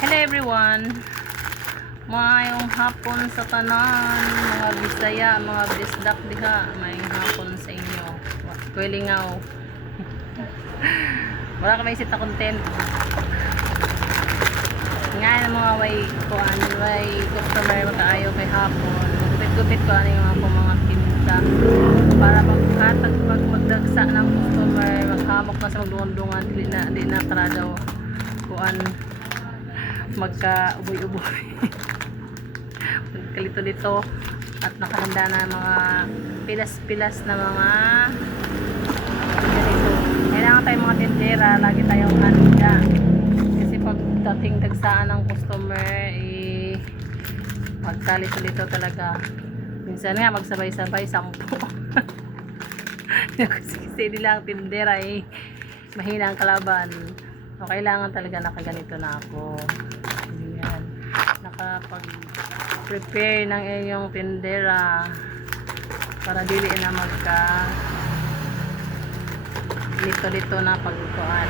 Hello everyone, mayong hapon sa tanan, mga Bisaya, mga Bisdak diha, mayong hapon sa inyo. Kwelingaw. Wala ka may isip na content. Nga ng mga way customer magkaayo kay hapon. Gupit-gupit ko ano yung mga tinda. Para pag magdagsa ng customer, maghamok na sa magdungan-dungan, di na karadaw kuan magka-uboy-uboy. Kalito-lito at nakahanda na mga pilas-pilas na mga ganito. Kailangan tayong mga tindera, lagi tayong handa. Kasi pag dating dagsaan ng customer, magkalito-lito talaga. Minsan nga magsabay-sabay 10. Kasi nila ang tindera mahina ang kalaban. So, kailangan talaga nakaganito na ako. Ayan. Nakapag-prepare ng inyong tindera para dili na lito-lito na pagkuhan.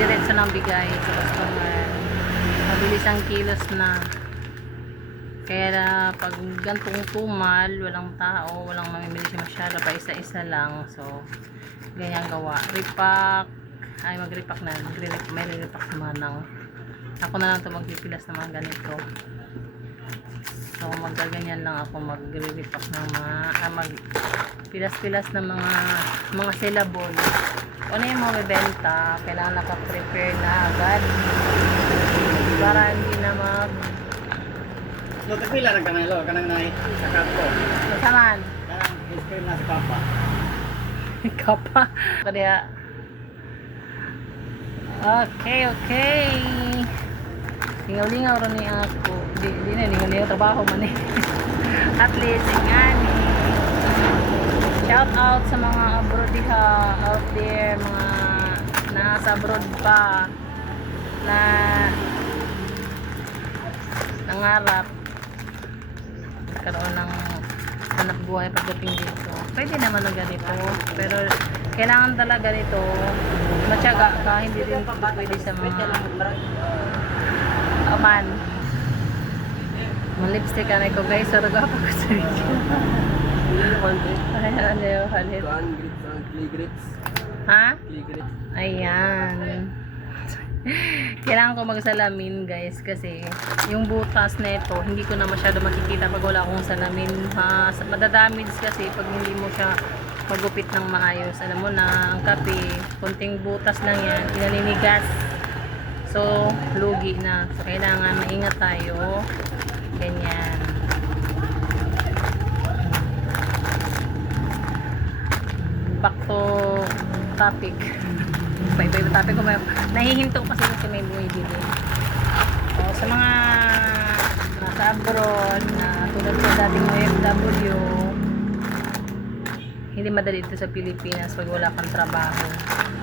Diretso ng bigay sa customer. Mabilis ang kilos na. Kaya na pag gantong tumal, walang tao, walang mamimili siya masyado, pa isa-isa lang. So, ganyan gawa. Repack. Ay, mag-repack na. May repack naman ng. Ako na lang ito magpipilas ng mga ganito. So, magaganyan lang ako mag-repack ng mga, pilas-pilas ng mga syllable. Ano yung mga bibenta, kailangan naka-prepare na agad. Para hindi na No, tagpila lang kanang nai sa kapo. masaman. Kanang ice na si Papa. Kapa. Kaya, okay. Lingaw-lingaw rin niya ako. Di na, lingaw-lingaw trabaho man eh. At least, nga ni. Shout out sa mga abroad diha, out there, mga nasa abroad pa na nangarap karoon ng hanap buhay pagdating dito. Pwede naman ng ganito, pero kailangan talaga nito matyaga ka, hindi rin pwede sa mga aman. Mga lipstick ka na ko guys, so nagawa pa ko sa video. Ayan, ano yung halit. Clay grips. Ha? Clay grips. Ayan. Kailangan ko magsalamin guys kasi yung butas na ito hindi ko na masyado makikita pag wala akong salamin. Madadamage kasi pag hindi mo siya magupit ng maayos. Alam mo na ang kape, konting butas lang yan, inaninigas. So, lugi na. So, kailangan maingat tayo. Ganyan. Back to topic. Iba-iba topic ko. Nahihinto kasi may bumibili. So, sa mga nasa abroad na tulad sa dating OFW, hindi madali dito sa Pilipinas pag wala kang trabaho.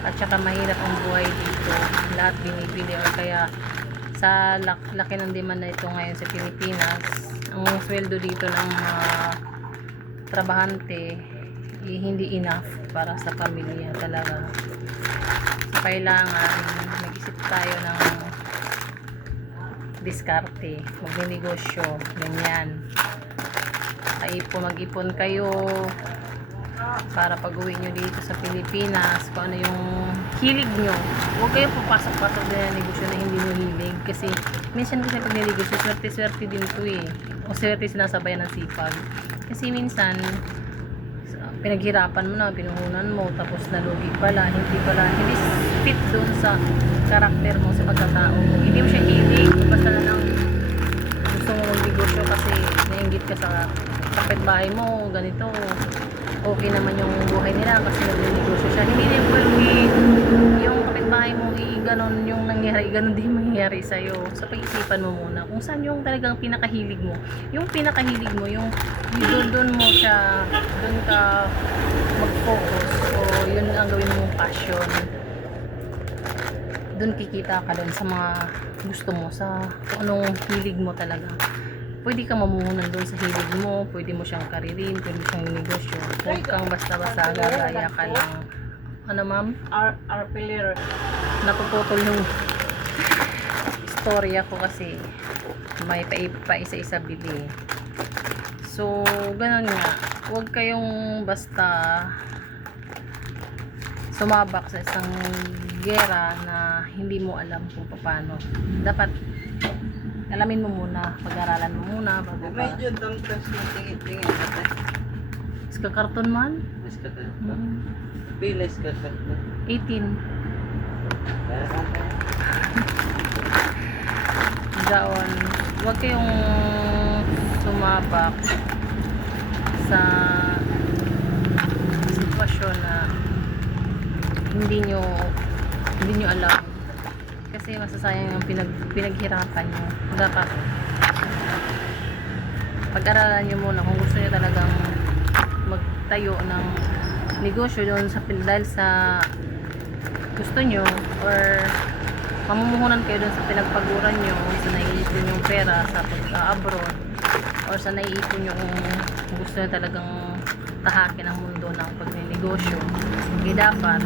At saka mahirap ang buhay dito. Lahat binibili o kaya sa laki ng demand na ito ngayon sa Pilipinas, ang sweldo dito ng mga trabahante hindi enough para sa pamilya talaga. So, kailangan mag-isip tayo ng diskarte, magnegosyo, ganyan. Mag-ipon kayo para pag-uwi nyo dito sa Pilipinas, kung ano yung hilig nyo. Huwag kayo papasok-pasok din na negosyo na hindi nyo hilig. Kasi minsan kasi pag niligosyo, swerte-swerte din ito eh. O swerte sinasabayan ng sipag. Kasi minsan, pinaghirapan mo na, pinuhunan mo, tapos nalugi pala, hindi fit doon sa karakter mo, sa pagkatao mo. Hindi mo siya hilig, basta na lang gusto mo mag-negosyo kasi nainggit ka sa kapitbahay mo, ganito. Okay naman yung buhay nila kasi nag-negosyo siya. Hindi na yung kapitbahay mo ganon yung nangyari, ganon din mangyayari sa'yo. So pag-isipan mo muna kung saan yung talagang pinakahilig mo. Yung pinakahilig mo, yung doon mo siya, doon ka mag-focus. So yun ang gawin mong passion. Doon kikita ka doon sa mga gusto mo, sa kung anong hilig mo talaga. Pwede kang mamuhunan doon sa hilig mo, pwede mo siyang karirin, pwede mo siyang negosyo. Huwag kang basta-basta gagaya ka lang. Ano ma'am? Our pillar. Napuputol yung istorya ko kasi may isa-isa bili. So, ganun nga. Huwag kayong basta sumabak sa isang gera na hindi mo alam kung paano. Dapat alamin mo muna, pag-aralan mo muna bago ka. Medyo tamtas na tingin-tingin ate. Iska karton man? Mas kata. Mm. Bilis ka sa. 18. Daon. Huwag kayong sumabak sa sitwasyon na hindi nyo alam. Kasi masasayang yung pinaghirapan nyo. Dapat pag-aralan nyo muna kung gusto nyo talagang magtayo ng negosyo doon dahil sa gusto nyo, or mamumuhunan kayo doon sa pinagpaguran nyo, sa naiipon yung pera sa pag-abroad, or sa naiipon nyo kung gusto nyo talagang tahakin ang mundo ng pagnegosyo. Hindi dapat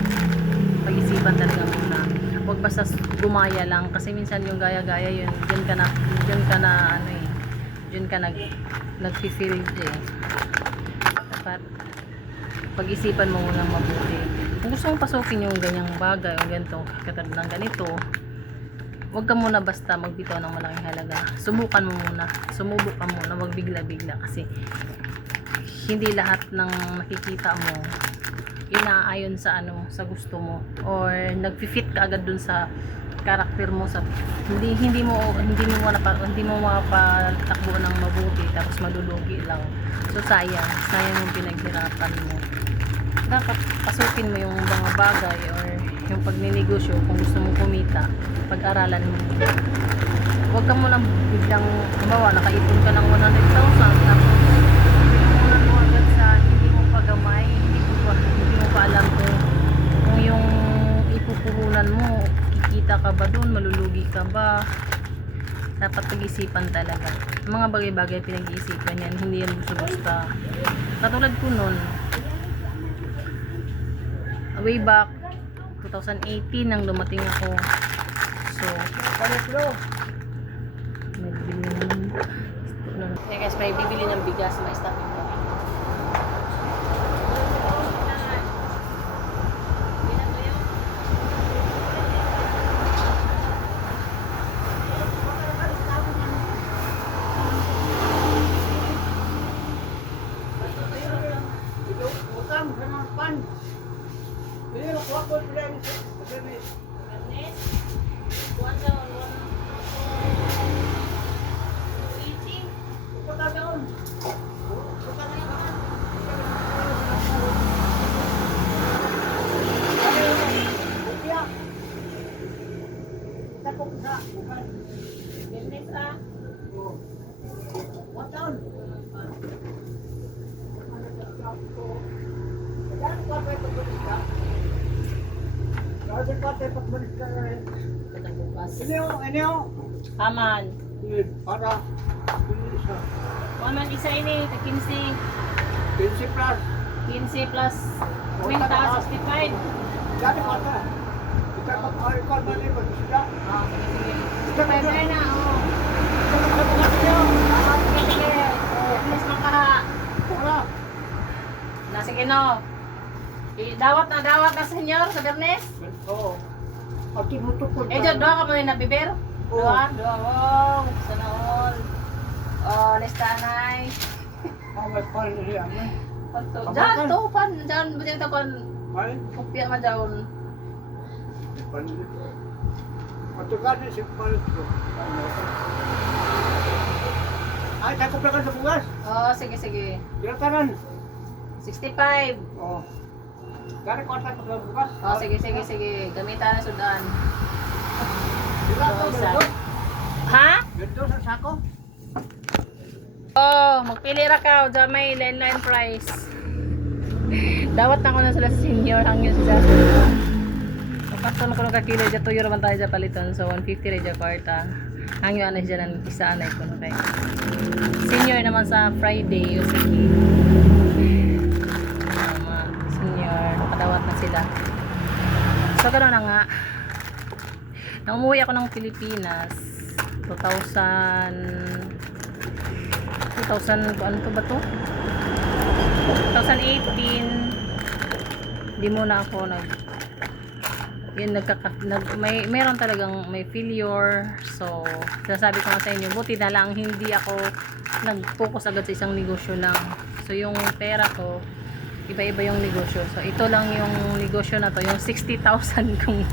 pag-isipan talaga muna. Huwag basta gumaya lang, kasi minsan yung gaya-gaya yun, dyan ka nag-field eh. Dapat pag-isipan mo muna mabuti. Kung gusto mong pasukin yung ganyang bagay o ganito, katulad ng ganito, huwag ka muna basta magbitaw ng malaking halaga. Subukan mo muna. Sumubok ka muna. Huwag bigla-bigla, kasi hindi lahat ng nakikita mo inaayon sa gusto mo, or nagfi-fit ka agad dun sa karakter mo, sa hindi mo mapatakbo ng mabuti tapos malulugi lang. So sayang yung pinaghirapan mo. Dapat pasukin mo yung mga bagay or yung pagninegosyo. Kung gusto mong kumita, pag-aralan mo. Huwag ka muna biglang, halimbawa nakaipon ka ng 100,000 tapos pinupunan mo agad sa hindi mo pagamay, hindi mo pa alam kung yung ipupuhunan mo, kikita ka ba doon, malulugi ka ba. Dapat pag-isipan talaga. Mga bagay-bagay pinag-iisipan yan, hindi yan basta-basta. Katulad ko nun, way back 2018 nang dumating ako. So, hey guys, may bibili ng bigas, may stock ito. Aman. Para Aman isa ini, 15. 15 plus. 15 plus 20, 65. Jadi kata kita pag-alcohol mali ba sila? Ah, sige. Kita Pwede na, oh. Kita Sige. Please makaha. Wala. Na sige no. Dawat na senyor sa Bernes. Oo. At tinutukod. Dyan, doa ka mo rin nabiber? Oo. Doa? Wow. Sana all. Oh, listanay. May pal niya. Diyan, to, pan. Diyan, buti ito pan. Ay, Kopya nga dyan. pal. Matugan si pal. Ay, tayo ka sa bugas. Oh, sige. Kilataran. 65. Oo. Dari kota ka sa bugas. Oh, sige. Gamitan na sudan. Sila Oh, ko isa. dito. Ha? Dito sa sako. Oh, magpili ra ka. Diyan may line price. Dawat na ko na sila senior hangyo sa Kapag ko nung kakilo dyan, tuyo naman tayo dyan palitan. So, 150 rin dyan kwarta. Hangyo anay dyan ang isa anay ko na kayo. Senior naman sa Friday. O sige. Senior. Nakadawat na sila. So, gano'n na nga. Nang umuwi ako ng Pilipinas, ano to ba to? 2018, di muna ako meron talagang may failure. So sasabi ko nga sa inyo, buti na lang hindi ako nag-focus agad sa isang negosyo lang. So yung pera ko, iba-iba yung negosyo. So ito lang yung negosyo na to, yung 60,000 kung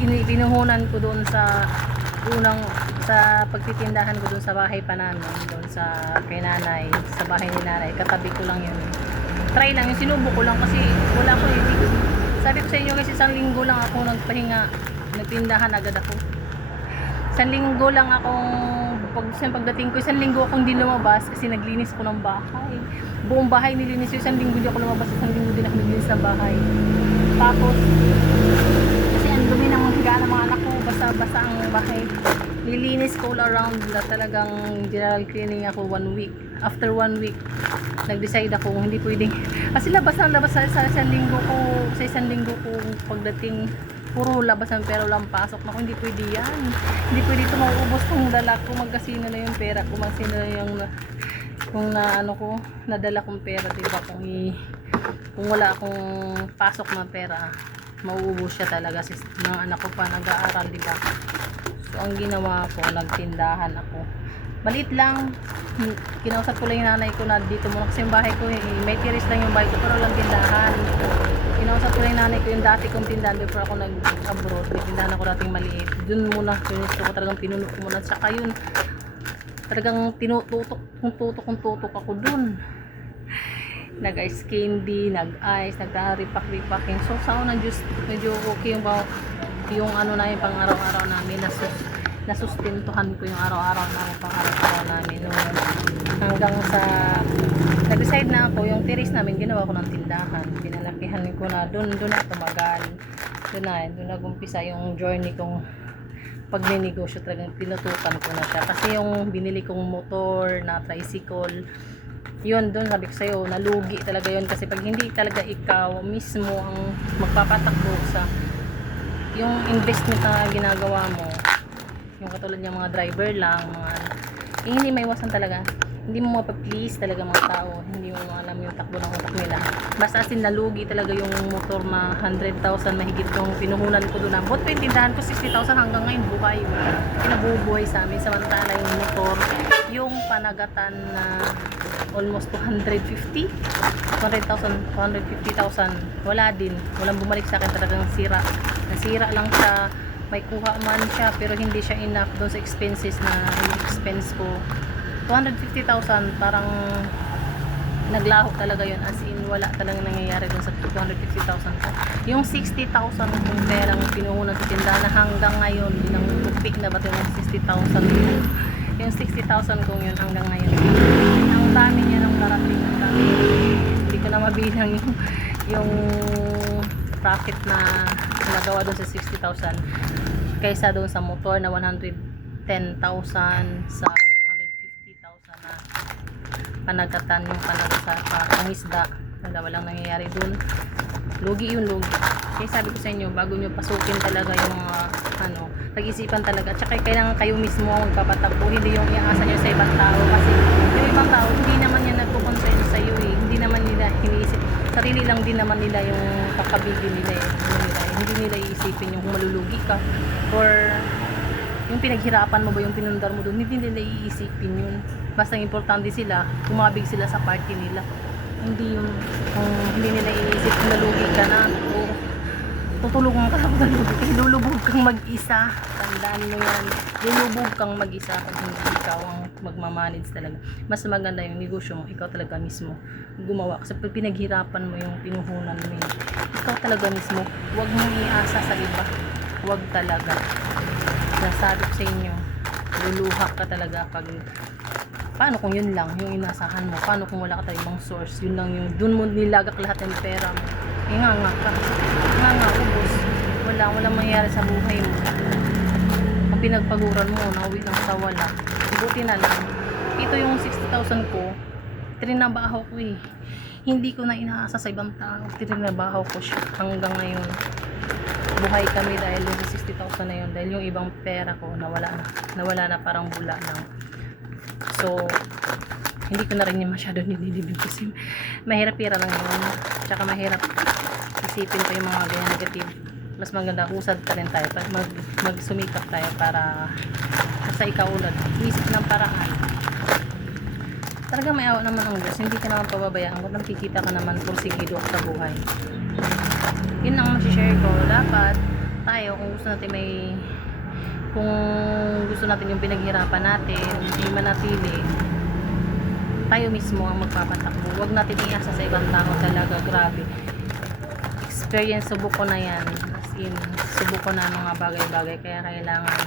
pinuhunan ko doon sa pagtitindahan ko doon sa bahay pa namin, doon sa kay nanay, sa bahay ni nanay, katabi ko lang yun. Try lang, yung sinubo ko lang kasi wala ko, hindi ko, sabi ko sa inyo guys, isang linggo lang ako nagpahinga, nagtindahan agad ako. Isang linggo lang akong pagdating ko, isang linggo akong hindi lumabas kasi naglinis ko ng bahay. Buong bahay nilinis ko, isang linggo hindi ako lumabas, isang linggo din ako naglinis ng bahay. Tapos kasi ang dumi ng higa ng mga anak ko, basa-basa ang bahay. Nilinis ko all around na talagang general cleaning ako 1 week. After 1 week, nag-decide ako hindi pwedeng kasi labas sa isang linggo ko pagdating puro labasan pero lang pasok na hindi pwede yan, hindi pwede ito mauubos kung dala ko magkasino na yung pera ko, magsino na yung nadala kong pera, diba? Kung wala akong pasok na pera, mauubos siya talaga kasi ng anak ko pa nag-aaral, diba? So ang ginawa ko, nagtindahan ako, maliit lang. Kinausap ko lang yung nanay ko na dito muna kasi yung bahay ko, may tiris lang yung bahay ko pero lang tindahan. Kinausap ko lang yung nanay ko, yung dati kong tindahan before ako nag-abroad, may tindahan ako dating maliit, dun muna gusto ko talagang pinuno ko muna, tsaka yun talagang tutok ako dun. Nag-ice candy, nag-ice, nagka-repack-repacking. So sa unang Diyos, medyo okay yung ano na yung pang araw-araw namin, nasustentuhan ko yung araw-araw namin, pang araw-araw namin noon. Hanggang sa nag-decide na ako, yung tiris namin ginawa ko ng tindahan, pinalakihan ko na, doon na tumagal, doon nag-umpisa yung journey kong pagnenegosyo. Talagang tinutukan ko na siya kasi yung binili kong motor na tricycle, yun, doon sabi ko sa'yo, nalugi talaga yun kasi pag hindi talaga ikaw mismo ang magpapatakbo sa yung investment na ginagawa mo, yung katulad yung mga driver lang, hindi maiwasan talaga, hindi mo mapaplease talaga mga tao, hindi mo alam yung takbo ng utak nila. Basta asin nalugi talaga yung motor na 100,000 mahigit yung pinuhunan ko doon. Bot pa yung tindahan ko 60,000 hanggang ngayon buhay, pinabubuhay sa amin. Samantala yung motor, yung panagatan na almost 250,000, 250,000, wala din, walang bumalik sa akin, talagang nasira lang siya. May kuha man siya pero hindi siya enough doon sa expenses na expense ko. 250,000 parang naglaho talaga yun, as in wala talagang nangyayari doon sa 250,000. Yung 60,000 kung perang pinuhunan sa tindahan na hanggang ngayon ilang tupik na ba ito yung 60,000, yung 60,000 kung yun hanggang ngayon ang dami niya ng narating, ang dami, hindi ko na mabilang yung profit na nagawa doon sa 60,000 kaysa doon sa motor na 110,000 sa 250,000 na panagatan, yung panagasa pangisda, walang nangyayari doon. Lugi yun, lugi. Kaya sabi ko sa inyo, bago nyo pasukin talaga yung pag-isipan talaga, tsaka kailangan kayo mismo ang magpapatakbo, hindi yung iasa nyo sa ibang tao kasi yung ibang tao hindi naman yan nagpo-concern sa iyo hindi naman nila iniisip, sarili lang din naman nila yung kakabili nila hindi nila iisipin yung kung malulugi ka or yung pinaghirapan mo ba yung pinundar mo doon, hindi nila iisipin yun. Basta importante sila, kumabig sila sa party nila, hindi yung hindi nila iisip kung nalugi ka na o tutulungan ka na lulubog kang mag-isa. Tandaan mo yan, lulubog kang mag-isa kung hindi ikaw ang magmamanage talaga. Mas maganda yung negosyo mo, ikaw talaga mismo gumawa kasi pag pinaghirapan mo yung pinuhunan mo ikaw talaga mismo, huwag mong iasa sa iba, huwag talaga. Nasabi ko sa inyo, luluha ka talaga pag paano kung yun lang yung inasahan mo, paano kung wala ka tayong ibang source, yun lang yung dun mo nilagak lahat ng pera mo, nga ubos, walang mangyayari sa buhay mo. Ang pinagpaguran mo, nauwi lang sa wala. Buti na lang ito yung 60,000 ko, trinabaho ko hindi ko na inaasa sa ibang tao, trinabaho ko siya hanggang ngayon. buhay kami dahil yung sa 60,000 na yun, dahil yung ibang pera ko nawala na parang bula lang. So hindi ko na rin yung masyado nililibig kasi mahirap-hira lang yun, tsaka mahirap isipin pa yung mga ganyan negative. Mas maganda usad pa rin tayo, magsumikap tayo para sa ikaulad, isip ng paraan. Talaga may awa naman ang Diyos, hindi ka naman pababayaan kung nakikita ka naman porsigido ka sa buhay. Yun ang masishare ko. Dapat tayo, kung gusto natin yung pinaghirapan natin, hindi manatili, tayo mismo ang magpapatakbo. Huwag natin iasa sa ibang tao talaga. Grabe. Experience, subok ko na yan. As in, subok ko na mga bagay-bagay. Kaya kailangan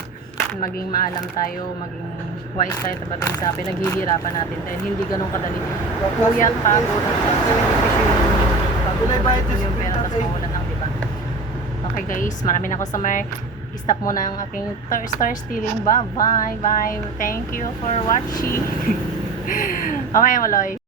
maging maalam tayo, maging wise tayo tabating sa pinaghihirapan natin. Dahil hindi ganun kadali. Puyat, pagod, 70 peso yung pera, tapos mawalan lang, diba? Okay guys, maraming na customer. I-stop muna ang aking star stealing. Bye bye. Thank you for watching. Okay, Maloy.